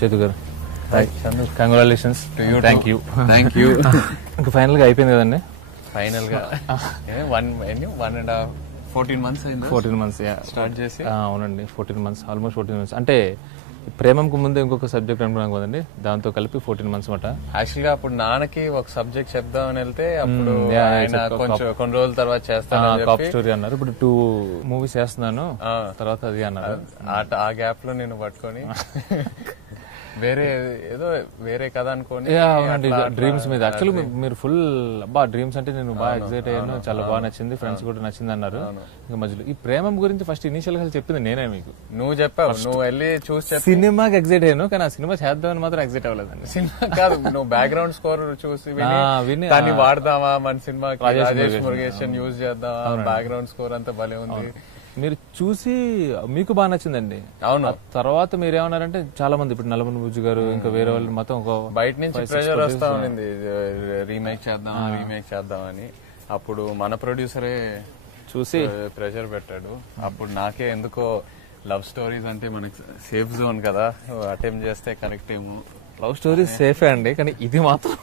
చేతు గారు, congratulations. Thank you. ఇంకా ఫైనల్ గా అయిపోయింది కదండి. ఫైనల్ గా 14 months అయింది. 14 months స్టార్ట్ చేసి. అవునండి, 14 months, ఆల్మోస్ట్ 14 months. అంటే ప్రేమంకు ముందు ఇంకొక సబ్జెక్ట్ అనుకున్నాం కదండి, దాంతో కలిపి 14 months మాట. యాక్చువల్ గా అప్పుడు నాన్నకి ఒక సబ్జెక్ట్ చెప్దామని వెళ్తే అప్పుడు ఆయన కొంచెం కొన్ని రోజుల తర్వాత చేస్తాను కాప్ స్టోరీ అన్నారు. ఇప్పుడు 2 movies చేస్తున్నాను, తర్వాత అది అన్నారు. ఆ గ్యాప్ లో నేను పట్టుకొని వేరే కథ అనుకోని డ్రీమ్స్ మీద. యాక్చువల్లీ మీరు ఫుల్ డ్రీమ్స్ అంటే నేను బాగా ఎక్సైట్ అయ్యాను, చాలా బాగా నచ్చింది, ఫ్రెండ్స్ కూడా నచ్చింది అన్నారు. ఇంకా మధ్యలో ఈ ప్రేమం గురించి ఫస్ట్ ఇనిషియల్ గా చెప్పింది నేనే మీకు. నువ్వు చెప్పావు, నువ్వు వెళ్ళి చూసి సినిమాకి ఎక్సైట్ అయ్యాను, కానీ ఆ సినిమా చేద్దామని మాత్రం ఎక్సైట్ అవ్వలేదండి. సినిమా కాదు, నువ్వు బ్యాక్గ్రౌండ్ స్కోర్ చూసి విని దాన్ని వాడదామా మన సినిమాకి, రాజేష్ మురుగేషన్ యూజ్ చేద్దామా, బ్యాక్గ్రౌండ్ స్కోర్ అంతా భలే ఉంది. మీరు చూసి మీకు బాగా నచ్చిందండి. అవును. తర్వాత మీరు ఏమన్నారంటే చాలా మంది ఇప్పుడు నల్లమల్లి బుజ్జి గారు ఇంకా వేరే వాళ్ళు మొత్తం ఒక బయట నుంచి ప్రెషర్ వస్తా ఉంది, రీమేక్ చేద్దామని. అప్పుడు మన ప్రొడ్యూసరే చూసి ప్రెషర్ పెట్టాడు. అప్పుడు నాకే ఎందుకో లవ్ స్టోరీస్ అంటే మనకి సేఫ్ జోన్ కదా, అటెంప్ట్ చేస్తే కరెక్ట్ ఏమో. లవ్ స్టోరీ సేఫే అండి, కానీ ఇది మాత్రం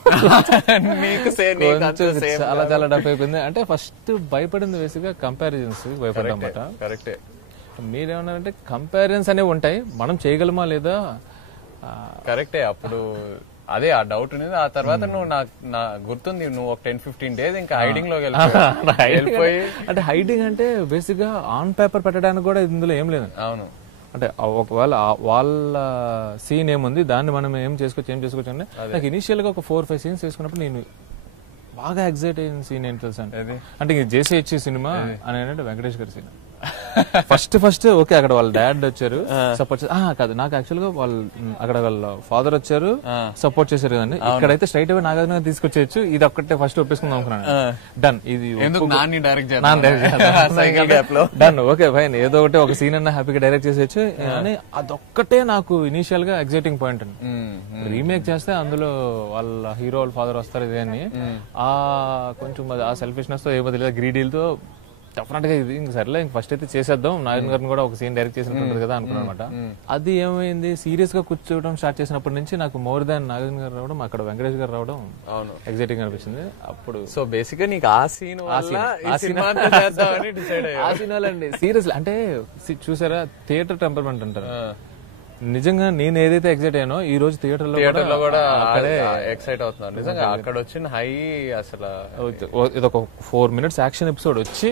చాలా చాలా డబ్బు అయిపోయింది. అంటే ఫస్ట్ భయపడింది బేసిక్ గా కంపారిజన్స్ భయపడ్డామట. కరెక్టే. మీరేమన్నారంటే కంపారిజన్స్ అనేవి ఉంటాయి, మనం చేయగలమా లేదా. కరెక్టే. అప్పుడు అదే ఆ డౌట్ ఉండేది. ఆ తర్వాత నువ్వు నా గుర్తుంది, నువ్వు ఒక 10-15 days ఇంకా హైడింగ్ లోకి వెళ్ళిపోయి. అంటే హైడింగ్ అంటే బేసిక్ గా ఆన్ పేపర్ పెట్టడానికి కూడా ఇందులో ఏం లేదు. అవును. అంటే ఒకవేళ వాళ్ళ సీన్ ఏముంది, దాన్ని మనం ఏం చేసుకోవచ్చు అంటే నాకు ఇనిషియల్ గా ఒక 4-5 scenes తీసుకున్నప్పుడు నేను బాగా ఎగ్జైట్ అయిన సీన్ ఏంటి తెలుసా అంటే జేసీ సినిమా అని అంటే వెంకటేష్ గారి సీన్. ఫస్ట్ ఓకే, అక్కడ వాళ్ళ డాడ్ వచ్చారు సపోర్ట్ కాదు, నాకు యాక్చువల్ గా వాళ్ళు అక్కడ వాళ్ళ ఫాదర్ వచ్చారు సపోర్ట్ చేశారు కదండి. ఇక్కడైతే స్ట్రైట్ అవే నాగార్జున తీసుకొచ్చేయచ్చు, ఇది ఒక్కటే ఫస్ట్ ఒప్పేసుకుందాం అనుకున్నాను. డన్, ఇది డన్, ఓకే ఫైన్, ఏదో ఒకటి ఒక సీన్ అన్న హ్యాపీగా డైరెక్ట్ చేసేయచ్చు అని. అదొక్కటే నాకు ఇనిషియల్ గా ఎగ్జైటింగ్ పాయింట్ అండి. రీమేక్ చేస్తే అందులో వాళ్ళ హీరో వాళ్ళ ఫాదర్ వస్తారు ఇదే అని ఆ కొంచెం ఆ సెల్ఫిష్నెస్ తో ఏమో తెలియదు, గ్రీడీలతో డెఫినెట్ గా ఇది ఇంక సరేలే ఇంక ఫస్ట్ అయితే చేసేద్దాం, నారాయణ గారిని కూడా ఒక సీన్ డైరెక్ట్ చేసినట్టు కదా అనుకున్నాను అనమాట. అది ఏమైంది, సీరియస్ గా కూర్చోవడం స్టార్ట్ చేసినప్పటి నుంచి నాకు మోర్ దాన్ నాగార్జున గారు రావడం, అక్కడ వెంకటేష్ గారు రావడం ఎగ్జైటింగ్ అనిపించింది. అప్పుడు సో బేసిక్ గా నీకు ఆ సీన్ అండి సీరియస్లీ అంటే చూసారా, థియేటర్ టెంపర్మెంట్ అంటారు. నిజంగా నేను ఏదైతే ఎగ్జైట్ అయ్యానో ఈ రోజు థియేటర్ లో కూడా ఎక్సైట్ అవుతున్నాను. నిజంగా అక్కడ వచ్చిన హై అసలు ఇది ఒక 4 minutes యాక్షన్ ఎపిసోడ్ వచ్చి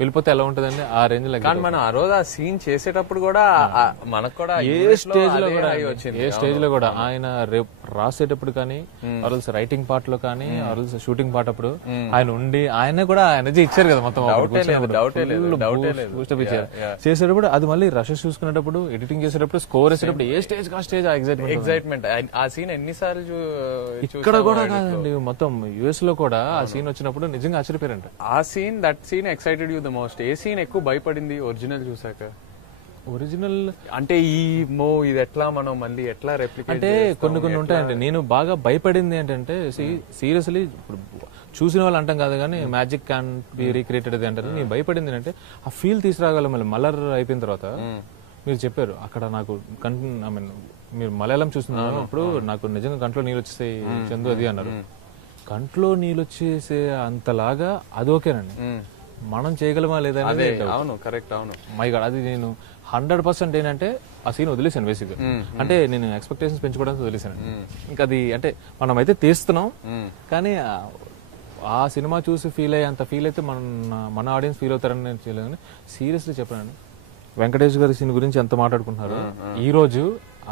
వెళ్ళిపోతే ఎలా ఉంటదండి ఆ రేంజ్ లో. కానీ మనం ఆ రోజు ఆ సీన్ చేసేటప్పుడు కూడా మనకు కూడా ఏ స్టేజ్ లో కూడా ఆయన రాసేటప్పుడు కానీ అరుల్స్ రైటింగ్ పార్ట్ లో కానీ అరుల్స్ షూటింగ్ పార్ట్ అప్పుడు ఆయన ఉండి ఆయన కూడా ఎనర్జీ ఇచ్చారు కదా మొత్తం చేసేటప్పుడు. అది మళ్ళీ రషెస్ చూసుకునేటప్పుడు, ఎడిటింగ్ చేసేటప్పుడు, స్కోర్ వేసేటప్పుడు ఏ స్టేజ్ కా స్టేజ్ ఎగ్జైట్మెంట్. ఆ సీన్ ఎన్నిసార్లు ఇక్కడ కూడా కాదండి, మొత్తం యుఎస్ లో కూడా ఆ సీన్ వచ్చినప్పుడు నిజంగా ఆశ్చర్యపోయారంట. ఆ scene, that scene excited you the most. ఏ సీన్ ఎక్కువ భయపడింది ఒరిజినల్ చూసాక? ఒరిజినల్ అంటే ఇది ఎట్లా మనం మళ్ళీ ఎట్లా రెప్లికేట్ అంటే కొన్ని ఉంటాయండి. నేను బాగా భయపడింది ఏంటంటే సీరియస్లీ ఇప్పుడు చూసిన వాళ్ళు అంటాం కాదు కానీ మ్యాజిక్ క్యాన్ బి రీక్రియేటెడ్ అది అంటారు. నేను భయపడింది అంటే ఆ ఫీల్ తీసుకురాగలం. మళ్ళీ మలర్ అయిపోయిన తర్వాత మీరు చెప్పారు అక్కడ నాకు ఐ మీన్ మీరు మలయాళం చూస్తున్నారు అప్పుడు నాకు నిజంగా కంట్లో నీళ్ళు వచ్చేసాయి చందు అది అన్నారు. కంట్లో నీళ్ళు వచ్చేసే అంతలాగా అది ఓకేనండి, మనం చేయగలమా లేదా? అవును, కరెక్ట్. అవును, మై గాడ్, అది నేను 100% ఏంటంటే ఆ సీన్ వదిలేసాను బేసిక్ గా. అంటే నేను ఎక్స్పెక్టేషన్స్ పెంచుకోవడానికి వదిలేసాను. ఇంకా అది అంటే మనం అయితే తీస్తున్నాం కానీ ఆ సినిమా చూసి ఫీల్ అయ్యే అంత ఫీల్ అయితే మన ఆడియన్స్ ఫీల్ అవుతారని నేను చేయలేదు. సీరియస్లీ చెప్పాను, వెంకటేష్ గారి సీన్ గురించి ఎంత మాట్లాడుకుంటున్నారు ఈ రోజు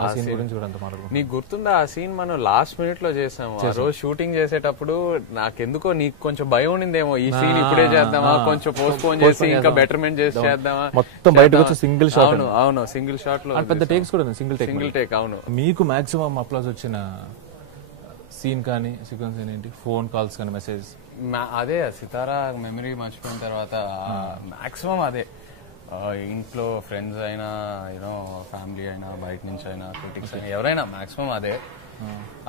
ఆ సీన్ గురించి కూడా అంత మాట్లాడుకుంటున్నారు. నీకు గుర్తుందా ఆ సీన్ మనం లాస్ట్ మినిట్ లో చేసాము. ఆ రోజు షూటింగ్ చేసేటప్పుడు నాకెందుకో నీకు కొంచెం భయం ఉండిందేమో, ఈ సీన్ ఇప్పుడే చేద్దామా, కొంచెం పోస్ట్ పోన్ చేసి ఇంకా బెటర్మెంట్ చేసి చేద్దామా, మొత్తం బయటకు వచ్చి సింగిల్ షాట్. అవును, సింగిల్ షాట్ లో పెద్ద టేక్స్ కూడా సింగిల్ టేక్. అవును. మీకు మాక్సిమం అప్లాజ్ వచ్చిన సీన్ కానీ సీక్వెన్స్ ఏంటి? ఫోన్ కాల్స్ కానీ మెసేజ్? అదే సితారా మెమరీ మర్చిపోయిన తర్వాత మాక్సిమం అదే. ఇంట్లో ఫ్రెండ్స్ అయినా యూనో ఫ్యామిలీ అయినా బయట నుంచి అయినా క్రిటిక్స్ అయినా ఎవరైనా మాక్సిమం అదే.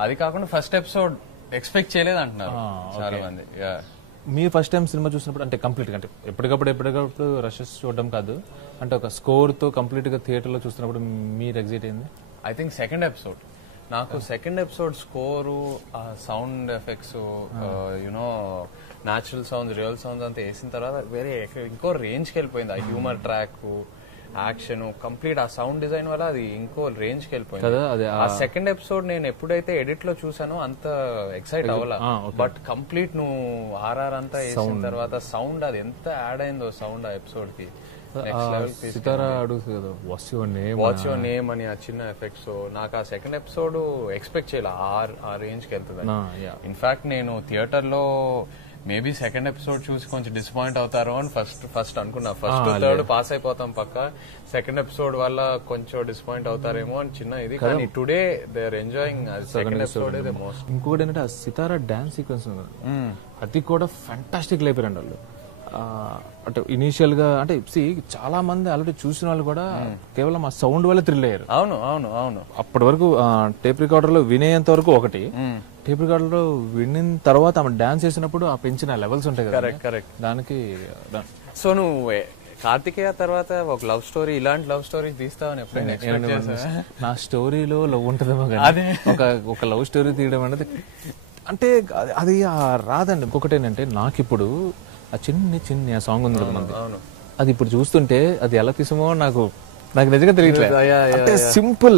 అది కాకుండా ఫస్ట్ ఎపిసోడ్ ఎక్స్పెక్ట్ చేయలేదు అంటున్నారు చాలా మంది. మీరు ఫస్ట్ టైం సినిమా చూసినప్పుడు అంటే కంప్లీట్ గా అంటే ఎప్పటికప్పుడు రషెస్ చూడడం కాదు, అంటే ఒక స్కోర్ తో కంప్లీట్ గా థియేటర్ లో చూస్తున్నప్పుడు మీరు ఎగ్జైట్ అయింది? I think second episode. నాకు second episode score, sound effects, you know natural sounds, real sounds అంతా వేసిన తర్వాత వేరే ఇంకో రేంజ్కి వెళ్ళిపోయింది. ఆ హ్యూమర్ ట్రాక్, యాక్షన్, కంప్లీట్ ఆ సౌండ్ డిజైన్ వల్ల అది ఇంకో రేంజ్ కి వెళ్ళిపోయింది. ఆ సెకండ్ ఎపిసోడ్ నేను ఎప్పుడైతే ఎడిట్ లో చూసానో అంత ఎక్సైట్ అవ్వాల. బట్ కంప్లీట్ నువ్వు ఆర్ఆర్ అంతా వేసిన తర్వాత సౌండ్ అది ఎంత యాడ్ అయిందో సౌండ్ ఆ ఎపిసోడ్ కి. వాట్స్ యువర్ నేమ్ అని ఆ చిన్న ఎఫెక్ట్స్ నాకు ఆ సెకండ్ ఎపిసోడ్ ఎక్స్పెక్ట్ చేయాలి ఆ రేంజ్ కి వెళ్తుంది. ఇన్ఫాక్ట్ నేను థియేటర్ లో మేబీ సెకండ్ ఎపిసోడ్ చూసి కొంచెం డిసప్పాయింట్ అవుతారు అని ఫస్ట్ అనుకున్నా. ఫస్ట్ థర్డ్ పాస్ అయిపోతాం పక్క, సెకండ్ ఎపిసోడ్ వల్ల కొంచెం డిసప్పాయింట్ అవుతారేమో అని చిన్న ఇది. కానీ today they are enjoying second episode is the most. ఇంకొకటి ఏంటంటే ఆ సితారా డాన్స్ సీక్వెన్స్ అది కూడా ఫ్యాంటాస్టిక్ లేపారండి వాళ్ళు. అంటే ఇనీషియల్ గా అంటే చాలా మంది ఆల్రెడీ చూసిన వాళ్ళు కూడా కేవలం ఆ సౌండ్ వల్ల థ్రిల్ అయ్యారు. అవును అవును అవును. అప్పటి వరకు టేప్ రికార్డర్ లో వినేంత వరకు ఒకటి, టేప్ రికార్డర్ లో వినిన తర్వాత ఆమె డాన్స్ చేసినప్పుడు ఆ పెంచిన లెవెల్స్ ఉంటాయి కదా. కరెక్ట్. దానికి సో నువ్వు కార్తికేయ తర్వాత ఒక లవ్ స్టోరీ, ఇలాంటి లవ్ స్టోరీ తీస్తావని ఎప్పుడైనా ఎక్స్పెక్ట్ చేసావా? నా స్టోరీలో లవ్ ఉంటుందేమో కానీ ఒక లవ్ స్టోరీ తీయడం అనేది అంటే అది రాదండి. ఇంకొకటి ఏంటంటే నాకు ఇప్పుడు ఆ చిన్న సాంగ్ ఉంది కదా మనది, అది ఇప్పుడు చూస్తుంటే అది ఎలా తీసామో నాకు నిజంగా తెలియట్లేదు. అంటే సింపుల్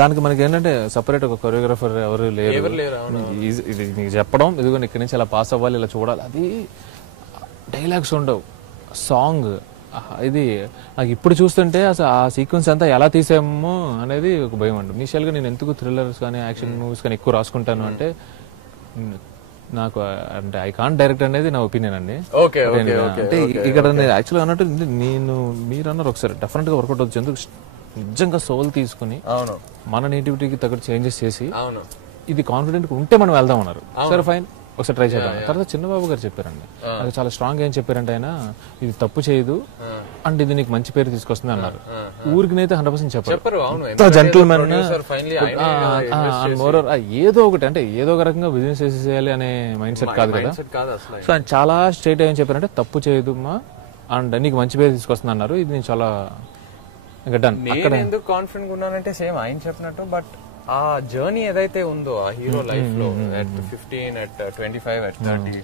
దానికి మనకి ఏంటంటే సపరేట్ ఒక కొరియోగ్రాఫర్ ఎవరు లేరు. ఇది నీకు చెప్పడం, ఇదిగో ఇక్కడి నుంచి అలా పాస్ అవ్వాలి, ఇలా చూడాలి, అది డైలాగ్స్ ఉండవు, సాంగ్ ఇది నాకు ఇప్పుడు చూస్తుంటే అసలు ఆ సీక్వెన్స్ అంతా ఎలా తీసామో అనేది ఒక భయం అండి. ఇనిషియల్ గా నేను ఎందుకు థ్రిల్లర్స్ కానీ యాక్షన్ మూవీస్ కానీ ఎక్కువ రాసుకుంటాను అంటే నాకు అంటే ఐ కాంట్ డైరెక్ట్ అనేది నా ఒపీనియన్ అండి. అంటే ఇక్కడ నేను యాక్చువల్గా అన్నట్టు మీరు అన్నారు ఒకసారి డెఫినెట్ గా వర్కౌట్ అవుతుంది. ఎందుకు నిజంగా సోల్ తీసుకుని మన నేటివిటీకి తగ్గట్టు చేంజెస్ చేసి ఇది కాన్ఫిడెంట్ ఉంటే మనం వెళ్దాం అన్నారు. సరే ఫైన్, ఒకసారి ట్రై చేద్దాం. తర్వాత చిన్నబాబు గారు చెప్పారండి, నాకు చాలా స్ట్రాంగ్ ఏం చెప్పారంటే ఆయన ఇది తప్పు చేయదు అండ్ ఇది నీకు మంచి పేరు తీసుకొస్తుంది అన్నారు. ఊరికినైతే 100% చెప్పారు. జెంటిల్మెన్ ఏదో ఒకటి అంటే ఏదో ఒక రకంగా బిజినెస్ చేసేయాలి అనే మైండ్ సెట్ కాదు కదా. సో ఆయన చాలా స్ట్రైట్ ఏం చెప్పారంటే తప్పు చేయదుమ్మా అండ్ నీకు మంచి పేరు తీసుకొస్తుంది అన్నారు. ఇది నేను చాలా ఎందుకు కాన్ఫిడెంట్ ఉన్నానంటే సేమ్ ఆయన చెప్పినట్టు, బట్ ఆ జర్నీ ఏదైతే ఉందో ఆ హీరో లైఫ్ లో at 15, at 25, at 30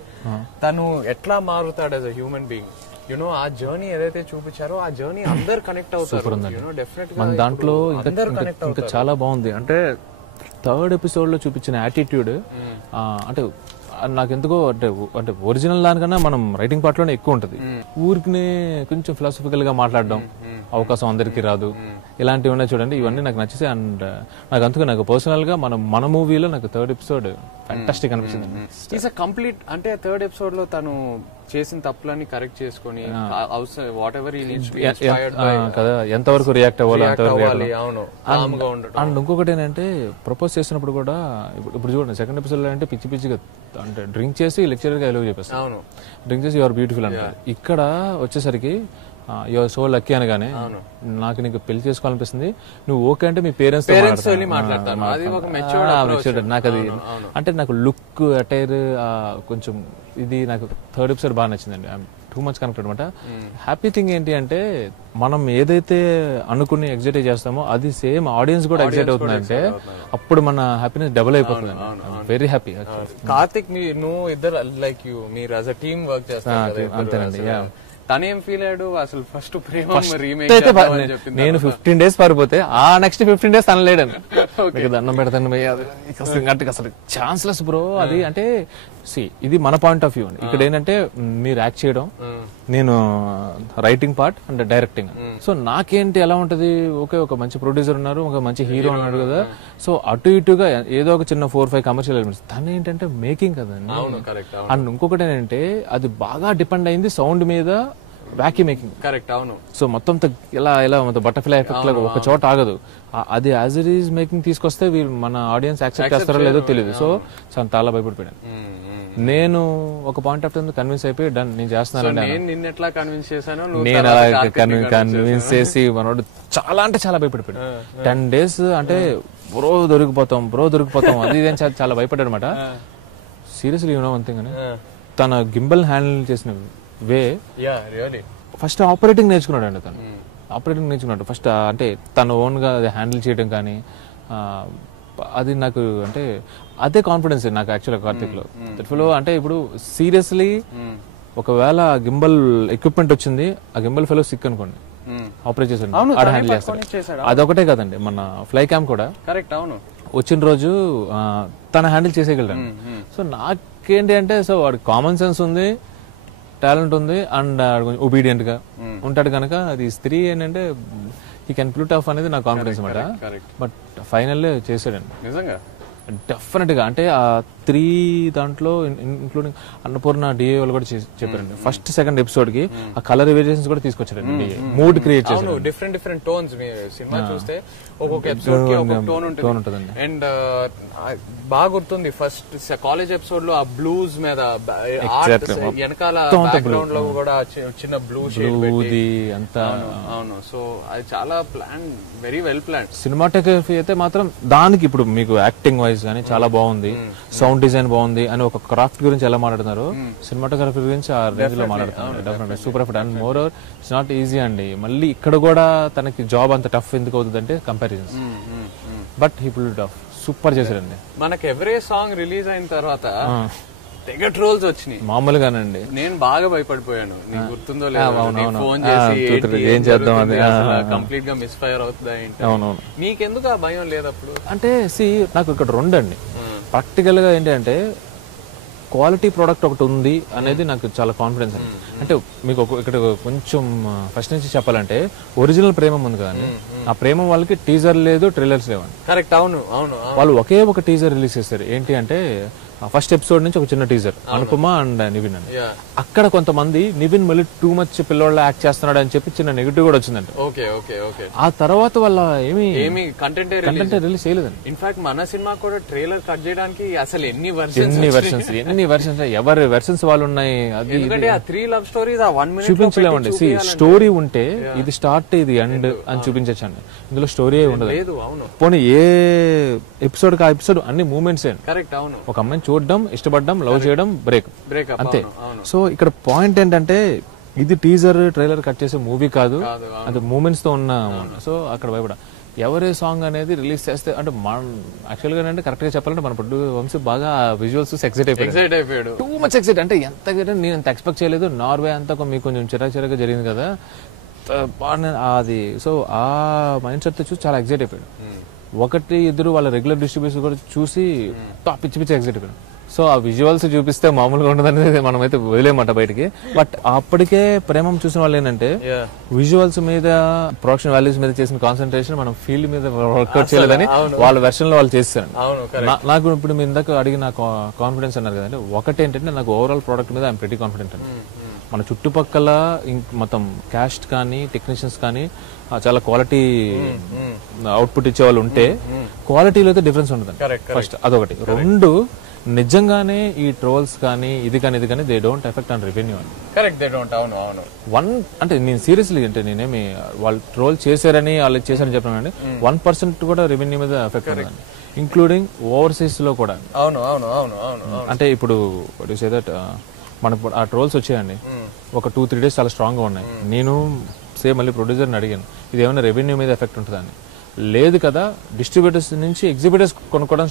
తను ఎట్లా మారుతాడు as a human being, you know ఆ జర్నీ ఏదైతే చూపించారో ఆ జర్నీ అందరు కనెక్ట్ అవుతారు. మన దాంట్లో ఇంకా చాలా బాగుంది. అంటే థర్డ్ ఎపిసోడ్ లో చూపించిన యాటిట్యూడ్ అంటే నాకెందుకో అంటే ఒరిజినల్ దానికన్నా మనం రైటింగ్ పార్ట్ లోనే ఎక్కువ ఉంటది. ఊరికి కొంచెం ఫిలాసఫికల్ గా మాట్లాడడం, అవకాశం అందరికీ రాదు, ఇలాంటివి ఉన్నాయి చూడండి, ఇవన్నీ నాకు నచ్చేసాయి. అండ్ నాకు అందుకు నాకు పర్సనల్ గా మన మూవీలో నాకు థర్డ్ ఎపిసోడ్ ఫ్యాంటాస్టిక్ అనిపించింది. ఈస్ అ కంప్లీట్ అంటే థర్డ్ ఎపిసోడ్ లో తను చేసిన తప్పులని కరెక్ట్ చేసుకుని వాట్ ఎవర్ కదా ఎంతవరకు రియాక్ట్ అవ్వాలి. అండ్ ఇంకొకటి ఏంటంటే ప్రపోజ్ చేసినప్పుడు కూడా ఇప్పుడు చూడండి సెకండ్ ఎపిసోడ్ లో అంటే పిచ్చిగా అంటే డ్రింక్ చేసి లెక్చరర్ గా ఎలుగు చెప్పేస్తాను, డ్రింక్ చేసి యువర్ బ్యూటిఫుల్ అంటారు. ఇక్కడ వచ్చేసరికి యువర్ సో లక్కీ అనగానే నాకు నీకు పెళ్లి చేసుకోవాలనిపిస్తుంది, నువ్వు ఓకే అంటే మీ పేరెంట్స్ నాకు అది అంటే నాకు లుక్ అటైర్ కొంచెం ఇది నాకు థర్డ్ ఎపిసోడ్ బాగా నచ్చిందండి. ఐఎమ్ టూ మచ్ కనెక్టెడ్ అనమాట. హ్యాపీ థింగ్ ఏంటి అంటే మనం ఏదైతే అనుకుని ఎగ్జైట్ చేస్తామో అది సేమ్ ఆడియన్స్ కూడా ఎగ్జైట్ అవుతుందంటే అప్పుడు మన హ్యాపీనెస్ డబుల్ అయిపోతుంది. Very happy. కార్తిక్ నువ్వు ఇద్దరు లైక్ యూ మీరు యాజ్ అ టీమ్ వర్క్ చేస్తారు అంతేనండి. తనేం ఫీల్ అయ్యాడు అసలు ఫస్ట్ నేను 15 days పారిపోతే ఆ నెక్స్ట్ 15 days తన లేడని దండం పెడతాను అసలు ఛాన్స్లెస్ బ్రో అది. అంటే ఇది మన పాయింట్ ఆఫ్ వ్యూ అండి. ఇక్కడ ఏంటంటే మీరు యాక్ట్ చేయడం, నేను writing part and directing. So నాకేంటి ఎలా ఉంటది, ఓకే ఒక మంచి ప్రొడ్యూసర్ ఉన్నారు, ఒక మంచి హీరో ఉన్నాడు కదా, సో అటు ఇటుగా ఏదో ఒక చిన్న 4-5 కమర్షియల్ ఎలిమెంట్స్. తను ఏంటంటే మేకింగ్ కదండి. అండ్ ఇంకొకటి ఏంటంటే అది బాగా డిపెండ్ అయింది సౌండ్ మీద, వ్యాక్యూమ్ మేకింగ్. కరెక్ట్. అవును. సో మొత్తం ఇలా మొత్తం బటర్ఫ్లై ఎఫెక్ట్ లాగా ఒక చోట ఆగదు. అది యాజ్ ఇట్ ఈస్ మేకింగ్ తీసుకొస్తే మన ఆడియన్స్ యాక్సెప్ట్ చేస్తారో లేదో తెలియదు. సో చాలా భయపడిపోయాను. నేను ఒక పాయింట్ ఆఫ్ టైం కన్విన్స్ అయిపోయి డన్ నేను చేస్తున్నాను. నేను అలా కన్విన్స్ చేసి మనోడు చాలా అంటే చాలా భయపడిపోయాడు. 10 days అంటే బ్రో దొరికిపోతాం అది ఇదేం చాలా భయపడ్డాడు అనమాట. సీరియస్లీ యూనో వన్ థింగ్ అని తన గింబల్ హ్యాండిల్ చేసిన వే రియల్లీ ఫస్ట్ ఆపరేటింగ్ నేర్చుకున్నాడు అండి తను. ఆపరేటింగ్ నేర్చుకున్నాడు ఫస్ట్. అంటే తను ఓన్గా అది హ్యాండిల్ చేయడం కానీ అది నాకు అంటే అదే కాన్ఫిడెన్స్ నాకు యాక్చువల్గా కార్తిక్లో. దట్ఫుల్ అంటే ఇప్పుడు సీరియస్లీ ఒకవేళ గింబల్ ఎక్విప్మెంట్ వచ్చింది, ఆ గింబల్ ఫెలో సిక్ అనుకోండి, ఆపరేట్ చేశాడు, ఆడ హ్యాండిల్ చేస్తాడు. అదొకటే కదండి, మన ఫ్లై క్యామ్ కూడా కరెక్ట్. అవును, వచ్చిన రోజు తన హ్యాండిల్ చేసేయగలడు. సో నాకేంటి అంటే సో వాడు కామన్ సెన్స్ ఉంది, టాలెంట్ ఉంది, అండ్ కొంచెం ఒబీడియంట్ గా ఉంటాడు కనుక అది స్త్రీ ఏంటంటే ఈ కెన్ పుల్ ఇట్ ఆఫ్ అనేది నా కాన్ఫిడెన్స్ అనమాట. బట్ ఫైనల్ చేసాడండి నిజంగా డెఫినెట్ గా. అంటే ఆ 3 దాంట్లో ఇంక్లూడింగ్ అన్నపూర్ణ డిఏ వాళ్ళు కూడా చెప్పారండి. ఫస్ట్ సెకండ్ ఎపిసోడ్ కి ఆ కలర్ వేరియేషన్స్ కూడా తీసుకొచ్చారండి, మూడ్ క్రియేట్ చేశారు. డిఫరెంట్ టోన్స్ సినిమా చూస్తే ఒక్కొక్క ఎపిసోడ్ కి ఒక్కొక్క టోన్ ఉంటుంది. అండ్ బాగా గుర్తుంది ఫస్ట్ కాలేజ్ ఎపిసోడ్ లో ఆ బ్లూస్ మీద వెనకాల బ్యాక్గ్రౌండ్ లో కూడా చిన్న బ్లూ షేడ్ అంతా. అవును, సో అది చాలా plan, very well plan. Cinematography అయితే మాత్రం దానికి ఇప్పుడు మీకు యాక్టింగ్ వైజ్ కానీ చాలా బాగుంది, సౌండ్ డిజైన్ బాగుంది అని ఒక క్రాఫ్ట్ గురించి ఎలా మాట్లాడుతున్నారు, సినిమాటోగ్రఫీ గురించి ఆ రేంజ్ లో మాట్లాడుతున్నారు. Definitely super effort. And more over it's not easy అండి. మళ్ళీ ఇక్కడ కూడా తనకి జాబ్ అంత టఫ్ ఎందుకు అవుతుంది అంటే comparisons, but he pull it off. Super చేశారండి. మనకి ఎవరే సాంగ్ రిలీజ్ అయిన తర్వాత తెగ ట్రోల్స్ వచ్చినాయి మామూలుగానండి. నేను బాగా భయపడిపోయాను, నీకు గుర్తుందో లేదో, ఫోన్ చేసి ఏం చేద్దాం అది కంప్లీట్ గా మిస్ ఫైర్ అవుతుందా ఏంటి. నీకెందుకు ఆ భయం లేదు అప్పుడు? అంటే నాకు ఇక్కడ 2 అండి. ప్రాక్టికల్ గా ఏంటంటే క్వాలిటీ ప్రోడక్ట్ ఒకటి ఉంది అనేది నాకు చాలా కాన్ఫిడెన్స్ అండి. అంటే మీకు ఇక్కడ కొంచెం ఫస్ట్ నుంచి చెప్పాలంటే ఒరిజినల్ ప్రేమం ఉంది కదండి, ఆ ప్రేమం వాళ్ళకి టీజర్ లేదు, ట్రైలర్స్ లేవండి. కరెక్ట్. అవును అవును, వాళ్ళు ఒకే ఒక టీజర్ రిలీజ్ చేశారు. ఏంటి అంటే ఫస్ట్ ఎపిసోడ్ నుంచి ఒక చిన్న టీజర్, అనుపమ అండ్ నివిన్ అండి. అక్కడ కొంతమంది నివిన్ మళ్ళీ టూ మచ్ పిల్లోళ్ళ యాక్ట్ చేస్తున్నాడు అని చెప్పి చిన్న నెగిటివ్ కూడా వచ్చిందండి. ఆ తర్వాత వాళ్ళ ఏమి కంటెంట్ రిలీజ్ చేయలేదండి. ఇన్ఫాక్ట్ మన సినిమా కూడా ట్రైలర్ కట్ చేయడానికి అసలు ఎన్ని వెర్షన్స్ ఎవరి వెర్షన్స్ వాళ్ళు ఉన్నాయి. అది 3 లవ్ స్టోరీస్ 1 మినిట్ చూపించలేమండి. స్టోరీ ఉంటే ఇది స్టార్ట్ ఇది ఎండ్ అని చూపించండి. ఇందులో స్టోరీ ఉండదు. పోనీ ఏ ఎపిసోడ్ ఆ ఎపిసోడ్ అన్ని మూమెంట్స్. కరెక్ట్. అవును, ఒక అమ్మాయిని చూడడం, ఇష్టపడడం, లవ్ చేయడం, బ్రేక్ అంతే. సో ఇక్కడ పాయింట్ ఏంటంటే ఇది టీజర్ ట్రైలర్ కట్ చేసే మూవీ కాదు, అది మూమెంట్స్ తో ఉన్న. సో అక్కడ భయపడ ఎవరే సాంగ్ అనేది రిలీజ్ చేస్తే అంటే యాక్చువల్ గా అంటే కరెక్ట్ గా చెప్పాలంటే మన ప్రొడ్యూ వంశీ బాగా విజువల్స్ ఎక్సైట్ అయిపోయాడు. టూ మచ్ ఎక్సైట్ అంటే ఎంత నేను ఎంత ఎక్స్పెక్ట్ చేయలేదు. నార్వే అంతా మీకు కొంచెం చిరాగా జరిగింది కదా అది. సో ఆ మైండ్ సెట్ చూసి చాలా ఎక్సైట్ అయిపోయాడు. 1-2 వాళ్ళ రెగ్యులర్ డిస్ట్రిబ్యూషన్ కూడా చూసి పిచ్చి ఎక్సైట్ అయిపోయాడు. సో ఆ విజువల్స్ చూపిస్తే మామూలుగా ఉండదనేది మనమైతే వదిలేమాట బయటికి. బట్ అప్పటికే ప్రేమం చూసిన వాళ్ళు ఏంటంటే విజువల్స్ మీద, ప్రొడక్షన్ వాల్యూస్ మీద చేసిన కాన్సన్ట్రేషన్ మనం ఫీల్డ్ మీద వర్కౌట్ చేయలేదని వాళ్ళ వెర్షన్ లో వాళ్ళు చేస్తారు. నాకు ఇప్పుడు మీ ఇందాక అడిగిన కాన్ఫిడెన్స్ అన్నారు కదండి, ఒకటి ఏంటంటే నాకు ఓవరాల్ ప్రోడక్ట్ మీద ఐఎమ్ ప్రెటీ కాన్ఫిడెంట్ అండి. మన చుట్టుపక్కల మొత్తం క్యాస్ట్ కానీ టెక్నీషియన్స్ కానీ చాలా క్వాలిటీ అవుట్పుట్ ఇచ్చే వాళ్ళు ఉంటే క్వాలిటీలో అయితే డిఫరెన్స్ ఉంటుంది ఫస్ట్, అదొకటి. 2 నిజంగానే ఈ ట్రోల్స్ కానీ ఇది కానీ they don't effect on revenue అని. Correct, they don't. అవును అవును. 1 అంటే నేను సీరియస్లీ అంటే నేనేమి వాళ్ళు ట్రోల్ చేశారని వాళ్ళు చేశారని చెప్పానండి, 1% కూడా రెవెన్యూ మీద ఎఫెక్ట్ అవుతుంది, ఇంక్లూడింగ్ ఓవర్సీస్ లో కూడా. అవును అవును అవును అవును. అంటే ఇప్పుడు మనకు ఆ ట్రోల్స్ వచ్చాయండి, ఒక 2-3 డేస్ చాలా స్ట్రాంగ్ గా ఉన్నాయి. నేను మళ్ళీ ప్రొడ్యూసర్ని అడిగాను, ఇది ఏమైనా రెవెన్యూ మీద ఎఫెక్ట్ ఉంటుందని. లేదు కదా, డిస్ట్రిబ్యూటర్స్ నుంచి ఎగ్జిబిటర్స్ కొనుక్కోవడం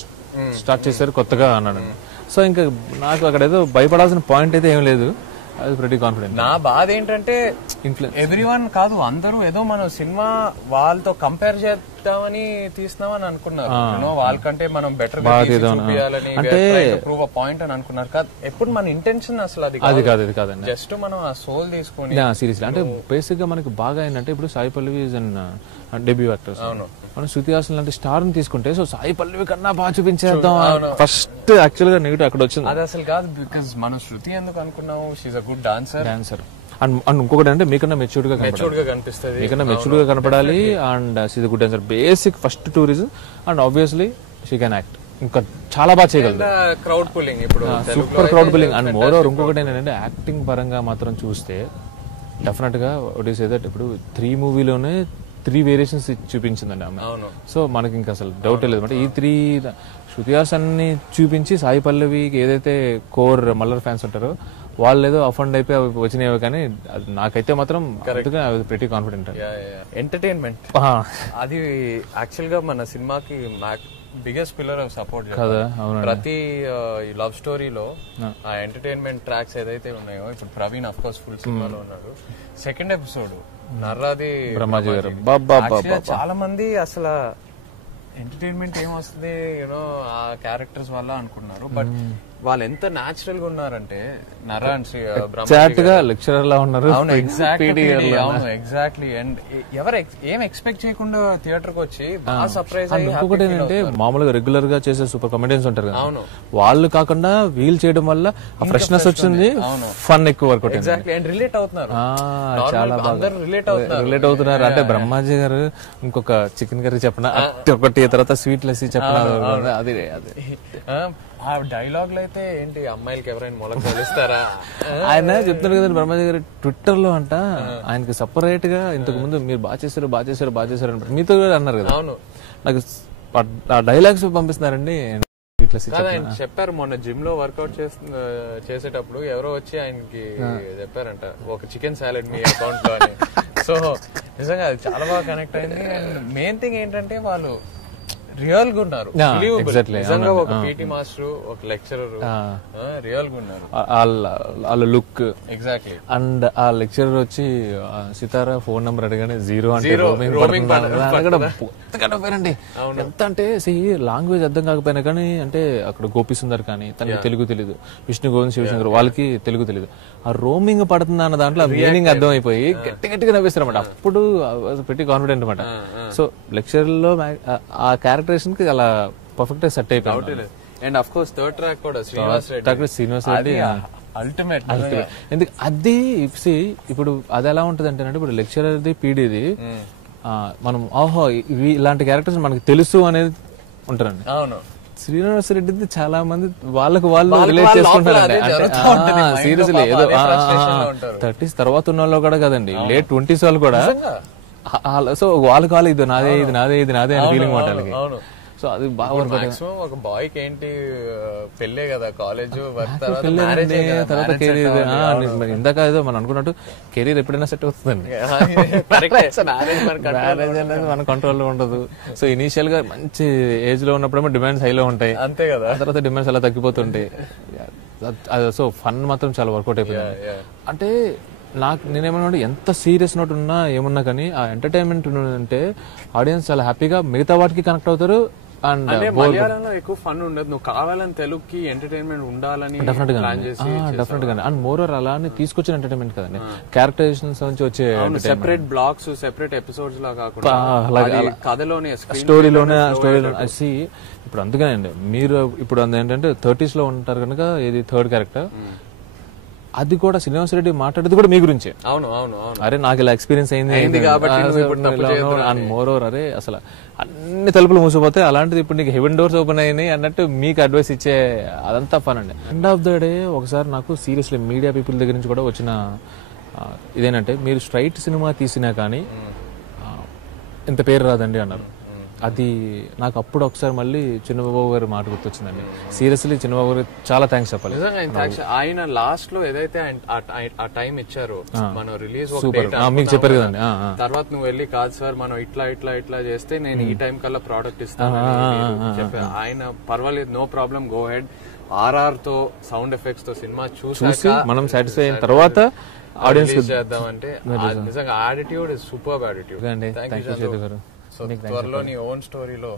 స్టార్ట్ చేశారు కొత్తగా అన్నాడు. సో ఇంకా నాకు అక్కడ ఏదో భయపడాల్సిన పాయింట్ అయితే ఏం లేదు. అది ప్రెటీ కాన్ఫిడెంట్. నా బాధ ఏంటంటే ఎవ్రీవన్ కాదు, అందరూ ఏదో మనం సినిమా వాళ్ళతో కంపేర్ చేద్దామని తీస్తున్నామని అనుకున్నారు. వాళ్ళకంటే మనం బెటర్ చూపించాలని ప్రూవ్ పాయింట్ అని అనుకున్నారు. కాదు, ఎప్పుడు మన ఇంటెన్షన్ అసలు అది కాదండి. జస్ట్ మనం ఆ సోల్ తీసుకొని సీరియస్లీ అంటే బేసిక్ గా మనకి బాగా ఏంటంటే ఇప్పుడు Sai Pallavi is and debut actors. మనం శృతి హాసన్ లాంటి స్టార్ ని తీసుకుంటే సో సాయి పల్లవి కన్నా బాగా చూపించేద్దాం ఫస్ట్ యాక్చువల్ గా నెగిటివ్ అక్కడ వచ్చింది. అది అసలు కాదు, బికాజ్ మనం శృతి ఎందుకు అనుకున్నాము, she's a good dancer. And ఇంకొకటి అంటే మీకన్నా మెచ్యూర్డ్ గా కనిపిస్తుంది, మీకన్నా మెచ్యూర్డ్ గా కనపడాలి. And she a good dancer, basic first 2 reason. And obviously she can act, ఇంకా చాలా బాగా చేయగలదు. క్రౌడ్ పుల్లింగ్, ఇప్పుడు super crowd pulling. And more over ఇంకొకటి ఏంటంటే యాక్టింగ్ పరంగా మాత్రం చూస్తే డెఫినెట్ గా ఇప్పుడు 3 మూవీలోనే 3 వేరియేషన్స్ చూపించిందండి ఆమె. సో మనకి ఇంకా అసలు డౌట్ లేదు అంటే ఈ 3 శృతి హాసన్ ని చూపించి సాయి పల్లవికి ఏదైతే కోర్ మల్లర్ ఫ్యాన్స్ ఉంటారో వాళ్ళు ఏదో అఫండ్ అయిపోయి వచ్చినాయో, కానీ నాకైతే మాత్రం ప్రిటీ కాన్ఫిడెంట్. ఎంటర్టైన్మెంట్ అది యాక్చువల్ గా మన సినిమాకి బిగ్గెస్ట్ పిల్లర్ ఆఫ్ సపోర్ట్ కదా. ప్రతి లవ్ స్టోరీలో ఆ ఎంటర్టైన్మెంట్ ట్రాక్స్ ఏదైతే ఉన్నాయో, ఇప్పుడు ప్రవీణ్ అఫ్ కోర్స్ ఫుల్ సినిమాలో ఉన్నాడు. సెకండ్ ఎపిసోడ్ నర్రాది బ్రహ్మాజీ గారు చాలా మంది అసలు ఎంటర్టైన్మెంట్ ఏమొస్తుంది యూనో ఆ క్యారెక్టర్స్ వల్ల అనుకున్నారు. బట్ వాళ్ళు ఎంత న్యాచురల్ గా ఉన్నారంటే లెక్చరర్ లా ఉన్నారు. అవును ఎగ్జాక్ట్లీ. అండ్ ఎవరు ఏం ఎక్స్పెక్ట్ చేయకుండా థియేటర్ కి వచ్చి బాగా సర్ప్రైజ్. ఇంకొకటి ఏంటంటే మామూలుగా రెగ్యులర్ గా చేసే సూపర్ కామెడియన్స్ ఉంటారు కదా, వాళ్ళు కాకుండా వీల్ చేయడం వల్ల ఆ ఫ్రెష్నెస్ వచ్చింది, ఫన్ ఎక్కువ వర్కౌట్. ఎగ్జాక్ట్లీ. అండ్ రిలేట్ అవుతున్నారు, చాలా బాగా రిలేట్ అవుతున్నారు. అంటే బ్రహ్మాజీ గారు ఇంకొక చికెన్ కర్రీ చెప్పిన ఒకటి, తర్వాత స్వీట్ లస్సీ చెప్పిన, అది ఆ డైలాగ్ లో అయితే ఏంటి అమ్మాయిలకి ఎవరైనా మొలక తెలుస్తారా ఆయన చెప్తున్నారు కదా బ్రహ్మాజీ గారు ట్విట్టర్ లో అంట. ఆయనకి సపరేట్ గా ఇంతకు ముందు మీరు బాగా చేశారు అని మీతో కూడా అన్నారు కదా. అవును, నాకు ఆ డైలాగ్స్ పంపిస్తున్నారండి. చెప్పారు మొన్న జిమ్ లో వర్కౌట్ చేసేటప్పుడు ఎవరో వచ్చి ఆయనకి చెప్పారంట ఒక చికెన్ సాలెడ్ మీ అకౌంట్ లో అని. సో నిజంగా అది చాలా బాగా కనెక్ట్ అయింది. అండ్ మెయిన్ థింగ్ ఏంటంటే వాళ్ళు రియల్ గా ఉన్నారు. నిజంగా ఒక పీటీ మాస్టర్, ఒక లెక్చరర్ రియల్ గా ఉన్నారు. వాళ్ళ లుక్ ఎగ్జాక్ట్లీ. అండ్ ఆ లెక్చరర్ వచ్చి సితారా ఫోన్ నెంబర్ అడగానే 0 అంటే పోయారండి. ఎంత అంటే లాంగ్వేజ్ అర్థం కాకపోయినా కానీ, అంటే అక్కడ గోపి సుందర్ కానీ తనకి తెలుగు తెలీదు, విష్ణు గోవింద్ శివశంకర్ వాళ్ళకి తెలుగు తెలీదు. ఆ రోమింగ్ పడుతుంది అన్న దాంట్లో మీనింగ్ అర్థం అయిపోయి గట్టిగా నవ్వేస్తారు అనమాట. అప్పుడు పెట్టి కాన్ఫిడెంట్ అనమాట. సో లెక్చర్ లో ఆ క్యారెక్టరేషన్ కి అలా పర్ఫెక్ట్ గా సెట్ అయిపోయింది. And of course third track కూడా శ్రీనివాస్ రెడ్డి అల్టిమేట్. ఎందుకు అది ఇప్పుడు అది ఎలా ఉంటది అంటే, ఇప్పుడు లెక్చరర్ది పీడీది మనం ఓహో ఇలాంటి క్యారెక్టర్స్ మనకి తెలుసు అనేది ఉంటారండి. అవును, శ్రీనివాస్ రెడ్డిది చాలా మంది వాళ్ళకు వాళ్ళు రిలేట్ చేసుకుంటారండి. అంటే సీరియస్లీ ఏదో 30s తర్వాత ఉన్న వాళ్ళు కూడా కదండి, late 20s వాళ్ళు కూడా. సో వాళ్ళకి ఇది నాదే అని ఫీలింగ్ వాళ్ళకి. సో అది బాగా ఒక బాయ్ కి ఏంటి పెళ్ళే కదా, కాలేజ్ తర్వాత కెరీర్. ఇందాక ఏదో మనం అనుకున్నట్టు కెరీర్ ఎప్పుడైనా సెట్ అవుతుందండి, మ్యారేజ్ అనేది మన కంట్రోల్లో ఉండదు. సో ఇనీషియల్ గా మంచి ఏజ్ లో ఉన్నప్పుడేమో డిమాండ్స్ హైలో ఉంటాయి, అంతే కదా. తర్వాత డిమాండ్స్ అలా తగ్గిపోతుంటాయి. సో ఫన్ మాత్రం చాలా వర్కౌట్ అయిపోయింది. అంటే నేనేమన్నా ఎంత సీరియస్ నోట్ ఉన్నా ఏమున్నా కానీ ఆ ఎంటర్టైన్మెంట్ అంటే ఆడియన్స్ చాలా హ్యాపీగా మిగతా వాటికి కనెక్ట్ అవుతారు. అండ్ మలయాళంలో ఎక్కువ ఫన్ ఉండదు, నువ్వు కావాలని తెలుగుకి ఎంటర్టైన్మెంట్ ఉండాలని డెఫినెట్ గా. అండ్ మోర్ అలా తీసుకొచ్చిన ఎంటర్టైన్మెంట్ కదండి, క్యారెక్టరైజేషన్స్ నుంచి వచ్చే సెపరేట్ బ్లాక్స్, సెపరేట్ ఎపిసోడ్స్ లా కాకుండా కథలోనే స్టోరీలోనే ఇప్పుడు అందుకనే అండి మీరు ఇప్పుడు ఏంటంటే 30s లో ఉంటారు కనుక ఇది థర్డ్ క్యారెక్టర్, అది కూడా శ్రీనివాస్ రెడ్డి మాట్లాడేది కూడా మీ గురించే. అవును, అరే నాకు ఇలా ఎక్స్పీరియన్స్ అయింది అండ్ మోర్ ఓవర్ అరే అసలు అన్ని తలుపులు మూసిపోతే అలాంటిది ఇప్పుడు నీకు హెవెన్ డోర్స్ ఓపెన్ అయినాయి అన్నట్టు మీకు అడ్వైస్ ఇచ్చే అదంతా ఫన్ అండి. ఎండ్ ఆఫ్ ద డే ఒకసారి నాకు సీరియస్లీ మీడియా పీపుల్ దగ్గర నుంచి కూడా వచ్చిన ఇదేంటంటే, మీరు స్ట్రైట్ సినిమా తీసినా కానీ ఇంత పేరు రాదండి అన్నారు. అది నాకు అప్పుడు ఒకసారి మళ్ళీ చిన్నబాబు గారి మాట గుర్తొచ్చిందండి. సీరియస్లీ చిన్నబాబు గారు చాలా థ్యాంక్స్ చెప్పాలి. ఆయన లాస్ట్ లో ఏదైతే ఆ టైం ఇచ్చారో మనం రిలీజ్ మీకు చెప్పారు కదండి, తర్వాత నువ్వు వెళ్ళి కాదు సార్ మనం ఇట్లా చేస్తే నేను ఈ టైం కల్లా ప్రోడక్ట్ ఇస్తాను చెప్పారు ఆయన. పర్వాలేదు, no problem, go head. RR తో సౌండ్ ఎఫెక్ట్స్ తో సినిమా చూసి మనం సాటిస్ఫై అయిన తర్వాత ఆడియన్స్ చేద్దామంటే నిజంగా యాటిట్యూడ్ ఇస్ సూపర్బ్ యాటిట్యూడ్. గారు త్వరలో నీ ఓన్ స్టోరీలో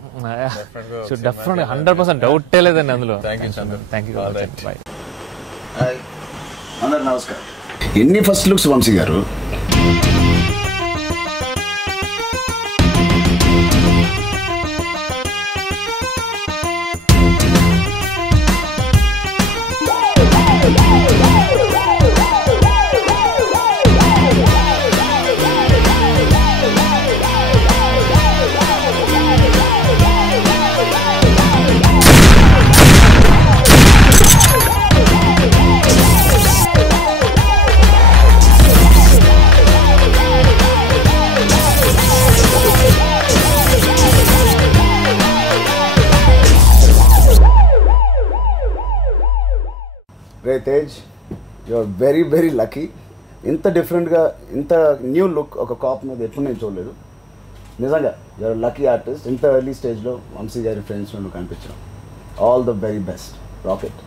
డెఫినెట్ 100% డౌటే లేదండి అందులో. Thank you. అందరు నమస్కారం. ఎన్ని first looks Vamsi garu? Ray Tej, you're very very lucky. ఇంత డిఫరెంట్గా ఇంత న్యూ లుక్ ఒక కాప్ మీద ఎప్పుడు నేను చూడలేదు. నిజంగా యూఆర్ లక్కీ ఆర్టిస్ట్. ఇంత ఎర్లీ స్టేజ్లో వంశీ గారి ఫ్రెండ్స్ నువ్వు కనిపించావు. All the very best. Rocket.